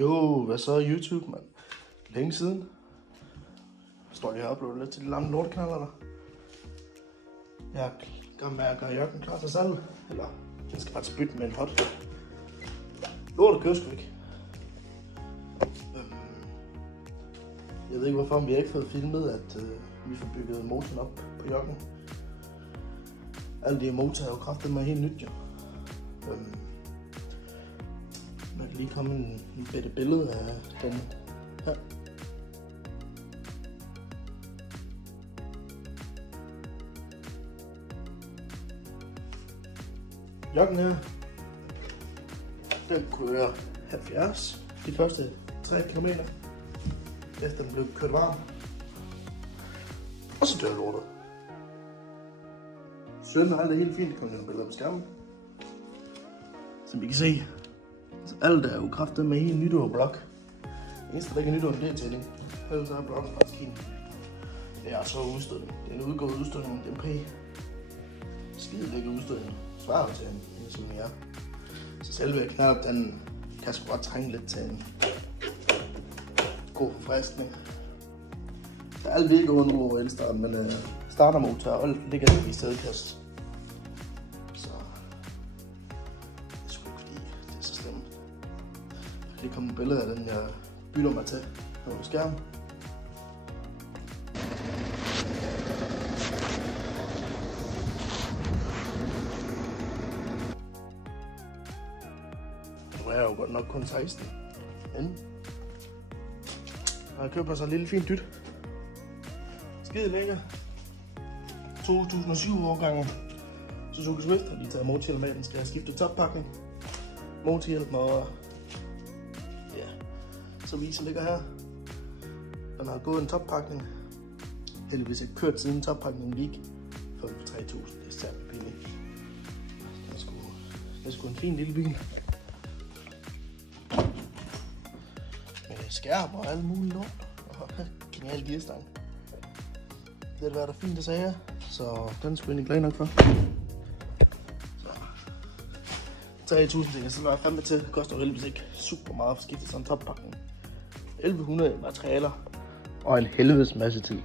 Jo, hvad så YouTube, mand? Længe siden. Står lige og uploader lidt til de lange lorteknaller der. Jeg er i gang med at gøre jakken klar til salg. Eller, den skal bare til bytte med en hot. Lortet kører sgu ikke. Jeg ved ikke hvorfor, men vi har ikke fået filmet, at vi får bygget motoren op på jakken. Alle de motorer er jo kraftigt med helt nyt, jo. Man kan lige komme en bitte billede af den her. Jakken her, den kører 70 de første 3 km, efter den blev kørt varm. Og så dør lortet. Søden og alt er helt fint, det kommer nogle billeder på skærmen. Som I kan se, så alt er jo kraftigt med helt nyt over blok. Det eneste der ikke er nyt over det er tænding. Ellers er blokken faktisk helt. Det er så udstødning. Det er en udgået udstødning af DMP. Skide lækker udstødning. Svarer til en som jeg er. Så selve knallen, den kan sgu godt trænge lidt til en god forfriskning. Der er alt virkelig under over elstarten, men startermotor og alt ligger i stedkast. Så det er sgu ikke fordi det er så slemt. Der kan lige komme et billede af den jeg bytter mig til på skærmen. Nu er jeg jo godt nok kun 16. Men jeg køber så en lille fin dyt. Skide lækker. 2007 årgangen. Suzuki Swift har lige taget motorhjelm med. Den skal have skiftet toppakning. Motorhjelm og ja, så viser ligger her. Den har gået en toppakning. Heldigvis ikke kørt siden toppakningen gik. For 3.000. Det er særligt billigt. Det er sgu en fin lille bil. Skærm og alt muligt lort. Og genial gearstang. Det er der fint at sige, så den skulle jeg glad nok for. 3.000 ting, så var jeg fandme til. Det koster jo heldigvis ikke super meget for skifte sådan en toppakning. 1100 materialer og en helvedes masse tid.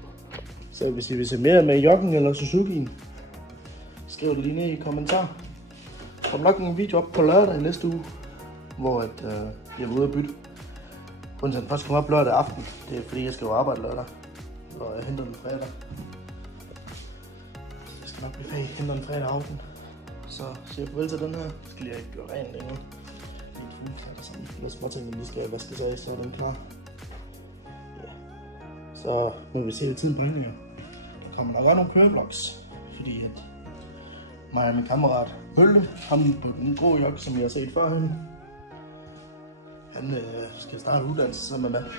Så hvis I vil se mere med Jakken eller Suzuki'en, skriv det lige ned i kommentar. Der kommer nok en video op på lørdag i næste uge, hvor jeg var ude at bytte. Grunden til at den først kommer op lørdag aften, det er fordi jeg skal jo arbejde lørdag, og jeg henter den fredag. Jeg skal nok blive færdig, henter den fredag aften. Så siger jeg farvel til den her. Jeg skal lige ikke gøre ren længere. Lidt fuldklædt og sådan. Lidt småting, vi skal vaske af, så er den klar. Ja. Så må vi se det tiden bringer. Der kommer nok nogle kørevlogs, fordi at mig og min kammerat Bølle, ham på den grå jakke, som jeg har set førhen, han skal starte uddannelse sammen med mig.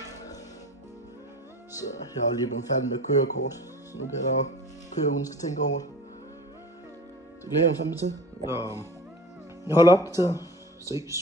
Så jeg er lige blevet færdig med kørekort. Så nu kan jeg køre, uden skal tænke over det. Det glæder jeg mig fandme til. Og jeg holder opdateret. Så ikke